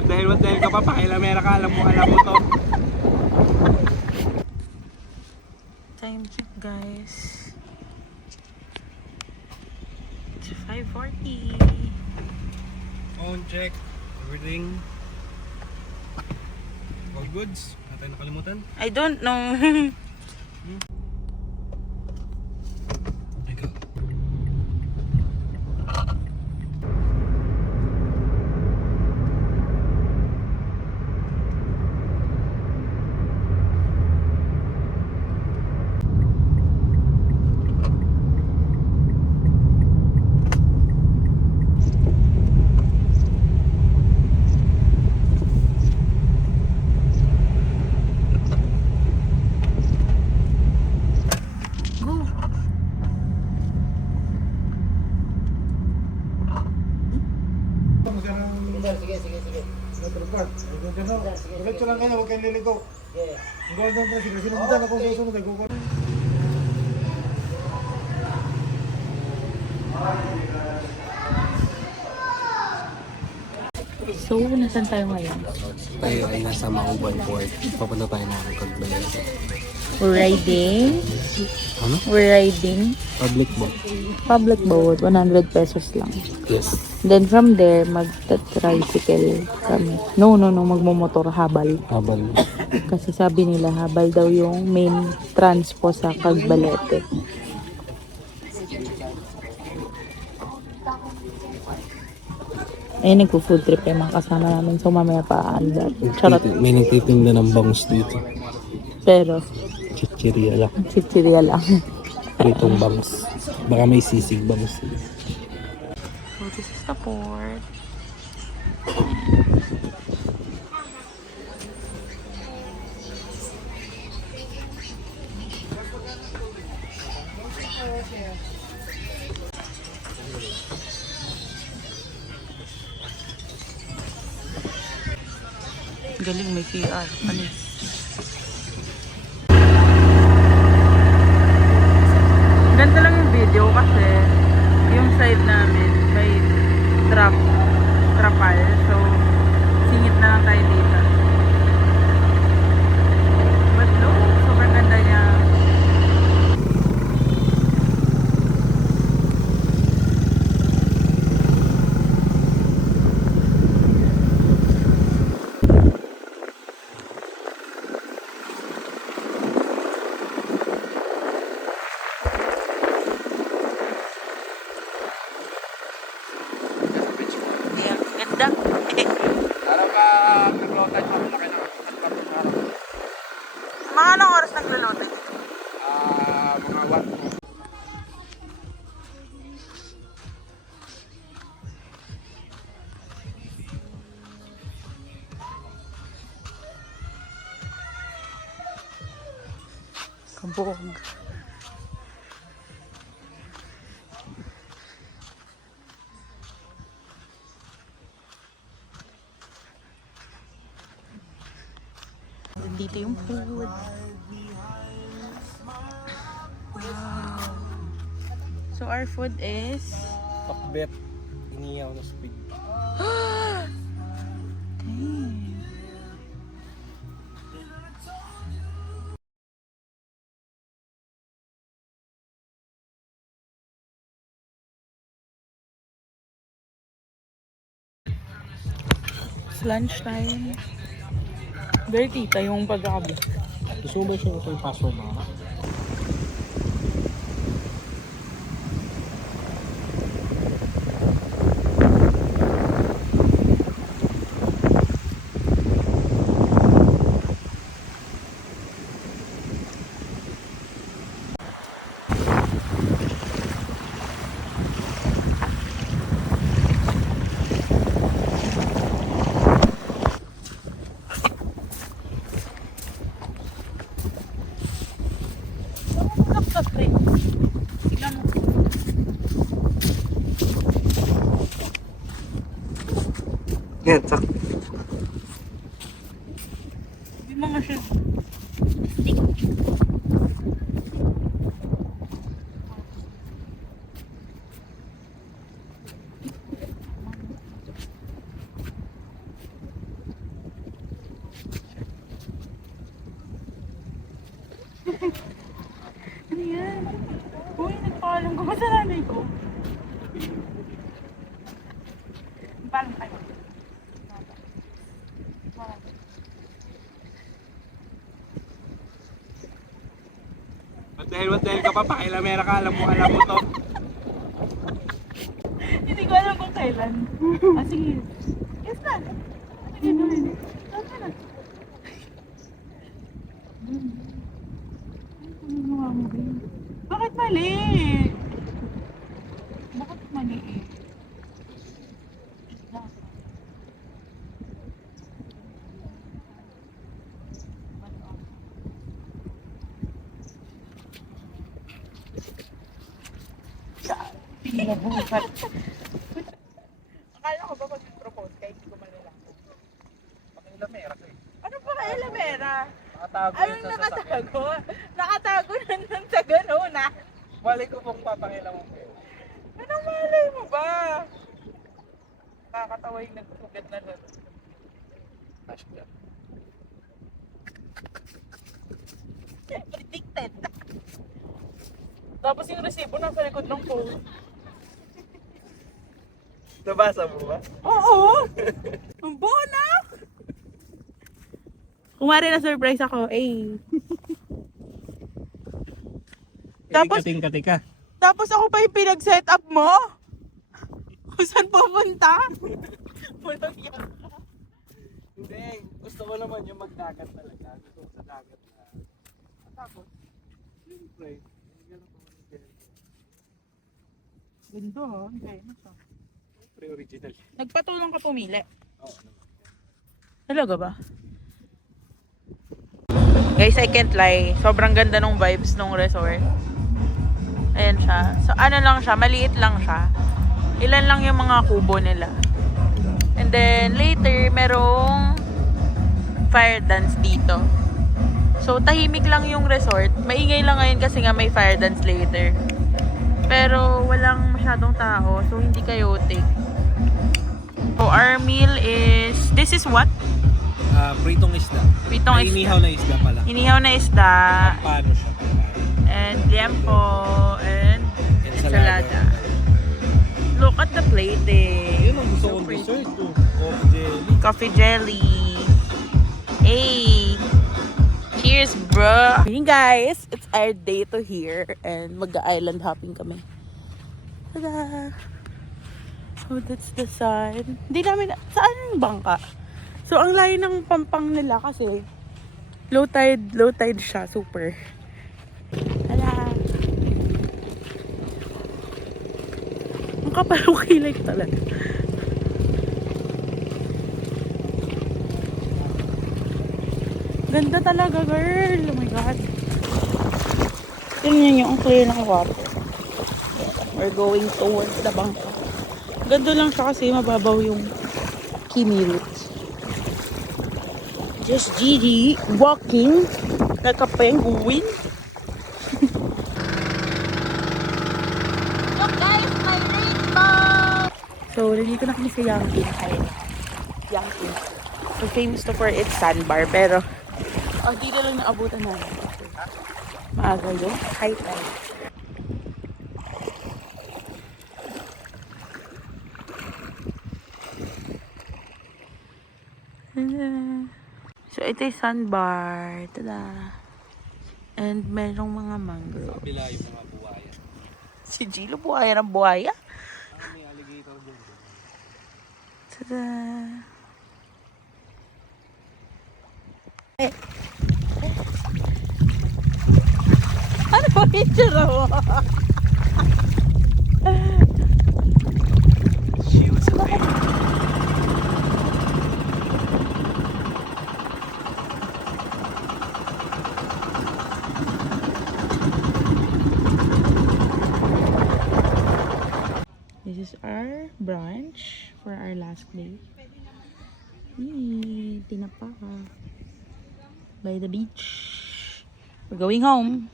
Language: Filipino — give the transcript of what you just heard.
What dahil ka pa, pakilamera ka, alam mo to. Time check guys. It's 5:40. Phone check, everything. All goods, wala tayong nakalimutan. I don't know. Sige. Diretso lang kayo, huwag kayong liliko. Ang gawin doon kasi sinundan ako susunod ay gugol. So, nasan tayo ngayon? Tayo ay nasa Mauban Port. Papunta tayo ng Cagbalete. We're riding. Ano? We're riding. Public boat. Public boat, 100 pesos lang. Yes. Then from there, magta-tricycle kami. No, magmumotor habal. Habal. Kasi sabi nila habal daw yung main transpo sa Cagbalete. Ayun, nagpo-food trip yung mga kasama namin. So, mamaya pa aandar. Charot. May nagtitinda ng bangus dito. Pero, Chichirya lang. chichirya lang. Pritong bangus. Baka may sisig bangus. So, this is the port. Galing, may QR. Ano? Ganito lang yung video kasi yung side namin may trapal. So, singit na lang tayo dito. But no, sobrang ganda niya. Ganda. Araw ka nag-load mo laki ng araw. Mga anong oras naglo-load dito? Mga 1. Kabog. Dito yung food. Wow. So our food is Pakbet. Iniyaw na spig. Dang. It's lunchtime. Dirty tayong pag-abi. Gusto mo ba siya yung password mo? Yan, sak. Hindi mo nga siya. Ano yan? Uy, nagpaalam ko ba sa nanay ko? Paano kayo? What the hell ka pa, pakilamera ka, alam mo to. Hindi ko alam kung kailan. Ah, sige. Yes na. Ano gagawin? Tama na. Bakit mali? Bakit mali eh? Pinabuhat. Akala ko ba mag-propose kahit hindi ko malalaman? Pakilamera ka eh. Ano pa kaya Lamera? Nakatago Anong yun sa sasakyan. nakatago? Nakatago nandun sa gano'n ah. Balik ko pong papangilam mo. Anong malay mo ba? Nakakatawa yung nagsugat na doon. Hashtag. Predicted. Tapos yung resibo nasa likod ng phone. Nabasa mo ba? Oo! Ang bonak! Kumari na surprise ako, eh. Tapos, Kating-kati ka. tapos ako pa yung pinag-set up mo? Kung saan pupunta? Walang yan. Hindi, gusto ko naman yung magdagat talaga. Gusto ko sa dagat na. Tapos, siyempre, Ganda ha, hindi na siya. siyempre original. Nagpatulong ka pumili. Oo. Talaga ba? Guys, I can't lie. Sobrang ganda nung vibes nung resort. Ayan siya. So, ano lang siya, maliit lang siya. Ilan lang yung mga kubo nila. And then, later, merong fire dance dito. So, tahimik lang yung resort. Maingay lang ngayon kasi nga may fire dance later. Pero, walang masyadong tao. So, hindi chaotic. So, our meal is... This is what? Pritong isda. Pritong Ay, isda. inihaw na isda pala. Inihaw na isda. Paano siya? And liempo. And ensalada. Look at the plating. Yun ang gusto kong pretty. dessert to. Coffee jelly. Coffee jelly. Hey! Cheers, bro! Hey guys! It's our day to here. And mag-island hopping kami. Tada! So that's the sun. Hindi namin... Saan yung bangka? So ang layo ng pampang nila kasi low tide siya. Super. Tada! Ang kapal ng kilay ko talaga. Ganda talaga, girl. Oh my God. Tingnan nyo, ang clear ng water. We're going towards the bangka. Ganda lang siya kasi mababaw yung kimirits. Just Gigi walking like a penguin. Look guys, my rainbow! So, nandito na kami sa Yangping. Yangping. So, famous to for its sandbar. Pero, dito lang naabutan namin. Maaga yung high tide. So, ito yung sandbar. Tada! And merong mga mangrove. Kabila yung mga buhaya. Si Gilo, buhaya ng buhaya. May alligator doon. Tada! Ano ba yung tsura mo? She was a baby. This is our brunch for our last day. Tinapa by the beach. We're going home.